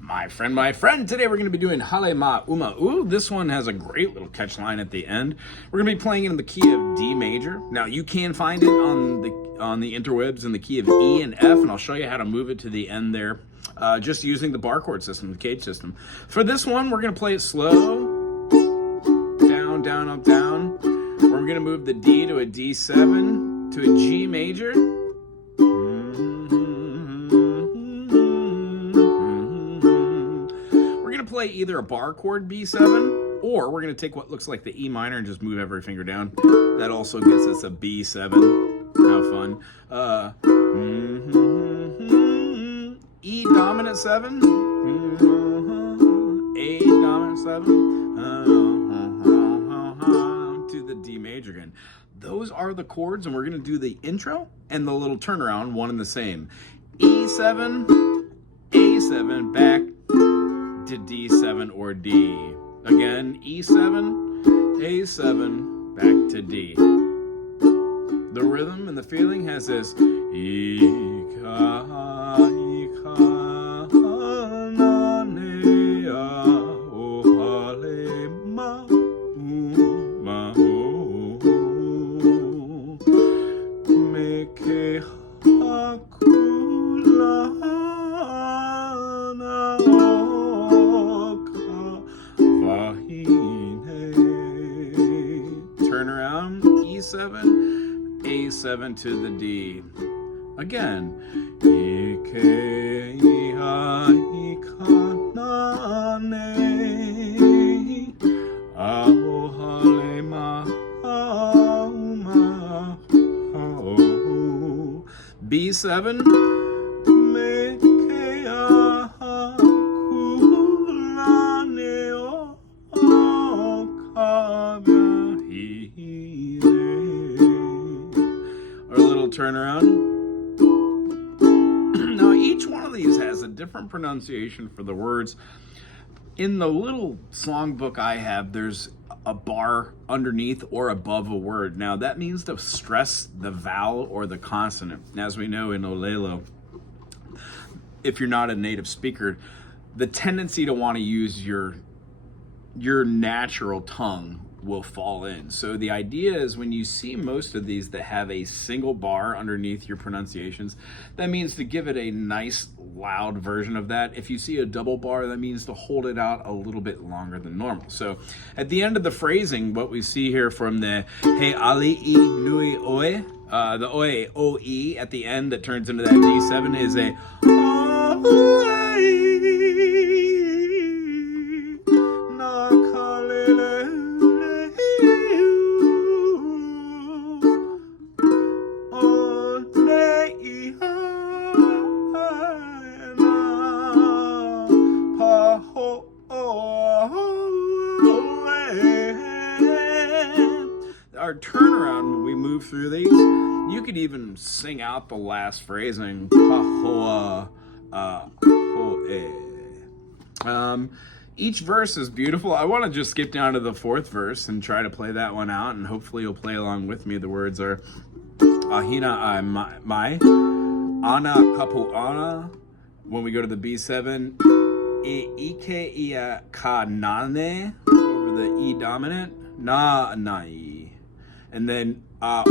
My friend. Today we're going to be doing Halema'uma'u. This one has a great little catch line at the end. We're going to be playing it in the key of D major. Now you can find it on the interwebs in the key of E and F, and I'll show you how to move it to the end there, just using the bar chord system, the cage system. For this one, we're going to play it slow, down, down, up, down. We're going to move the D to a D7 to a G major. Play either a bar chord B7, or we're going to take what looks like the E minor and just move every finger down. That also gets us a B7. How fun. E dominant 7, A dominant 7, to the D major again. Those are the chords, and we're going to do the intro and the little turnaround, one and the same. E7, A7, back to D7 or D. Again, E7, A7, back to D. The rhythm and the feeling has this Ika, Ika, Nanea, O Halema'uma'u, Meke Hakula. Turn around, E7, A7 to the D. Again. B7. Turnaround. Now each one of these has a different pronunciation for the words. In the little songbook I have, there's a bar underneath or above a word. Now that means to stress the vowel or the consonant. As we know in Olelo, if you're not a native speaker, the tendency to want to use your natural tongue will fall in. So the idea is when you see most of these that have a single bar underneath your pronunciations, that means to give it a nice loud version of that. If you see a double bar, that means to hold it out a little bit longer than normal. So at the end of the phrasing, what we see here from the He ali'i nui oe, the oe, O-E at the end that turns into that D7 is a our turnaround when we move through these. You could even sing out the last phrasing. Each verse is beautiful. I want to just skip down to the fourth verse and try to play that one out, and hopefully you'll play along with me. The words are Ahina ai mai, Ana kapu'ana. When we go to the B7, Ike ia ka nane over the E dominant, na nai. And then oe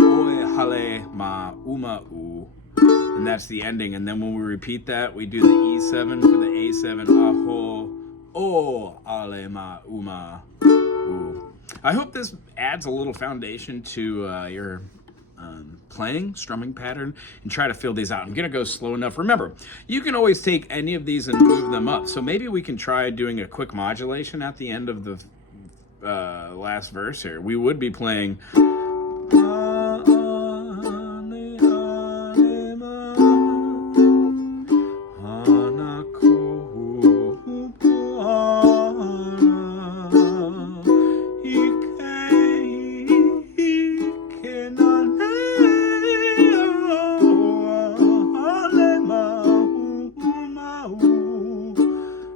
Halema'uma'u, and that's the ending. And then when we repeat that, we do the E7 for the A7, aho o Halema'uma'u. I hope this adds a little foundation to your playing, strumming pattern, and try to fill these out. I'm gonna go slow enough. Remember, you can always take any of these and move them up. So maybe we can try doing a quick modulation at the end of the last verse here. We would be playing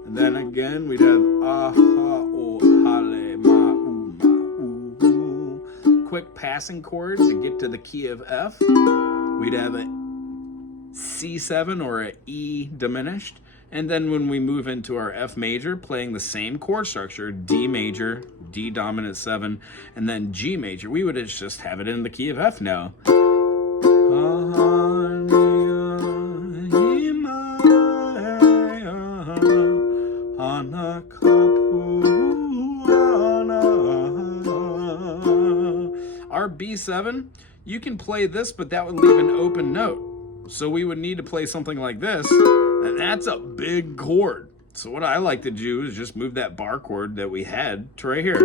and then again we'd have aha o Halema'uma'u. Quick passing chord to get to the key of F. We'd have a C7 or an E diminished, And then when we move into our F major, playing the same chord structure, D major, D dominant 7, and then G major, we would just have it in the key of F now. Our B7, you can play this, but that would leave an open note. So we would need to play something like this, and that's a big chord. So what I like to do is just move that bar chord that we had to right here.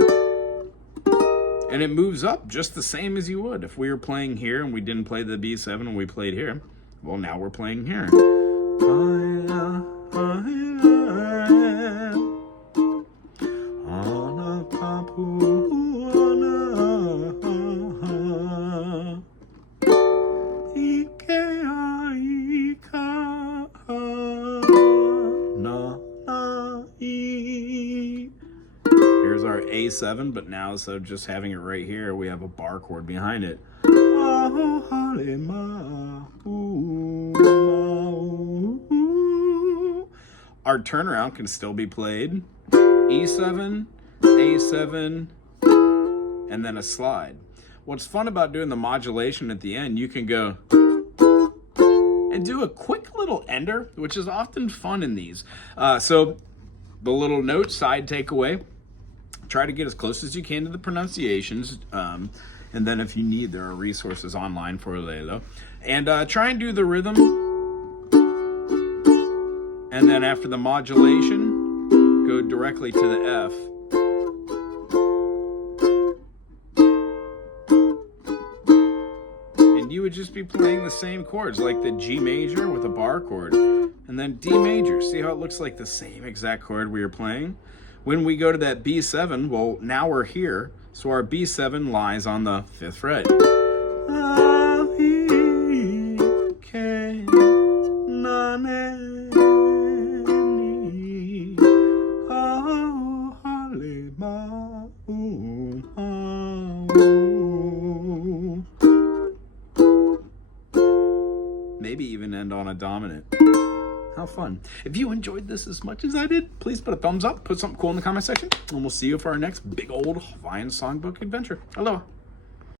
And it moves up just the same as you would if we were playing here and we didn't play the B7 and we played here. Well, now we're playing here. Here's our A7, but now instead of just having it right here, we have a bar chord behind it. Oh, Halema'uma'u. Our turnaround can still be played. E7, A7, and then a slide. What's fun about doing the modulation at the end, you can go and do a quick little ender, which is often fun in these. So the little note side takeaway, try to get as close as you can to the pronunciations. And then if you need, there are resources online for Lelo. And try and do the rhythm. And then after the modulation, go directly to the F. And you would just be playing the same chords, like the G major with a bar chord. And then D major. See how it looks like the same exact chord we were playing? When we go to that B7, well, now we're here. So our B7 lies on the 5th fret. Maybe even end on a dominant. How fun. If you enjoyed this as much as I did, please put a thumbs up, put something cool in the comment section, and we'll see you for our next big old Hawaiian songbook adventure. Aloha.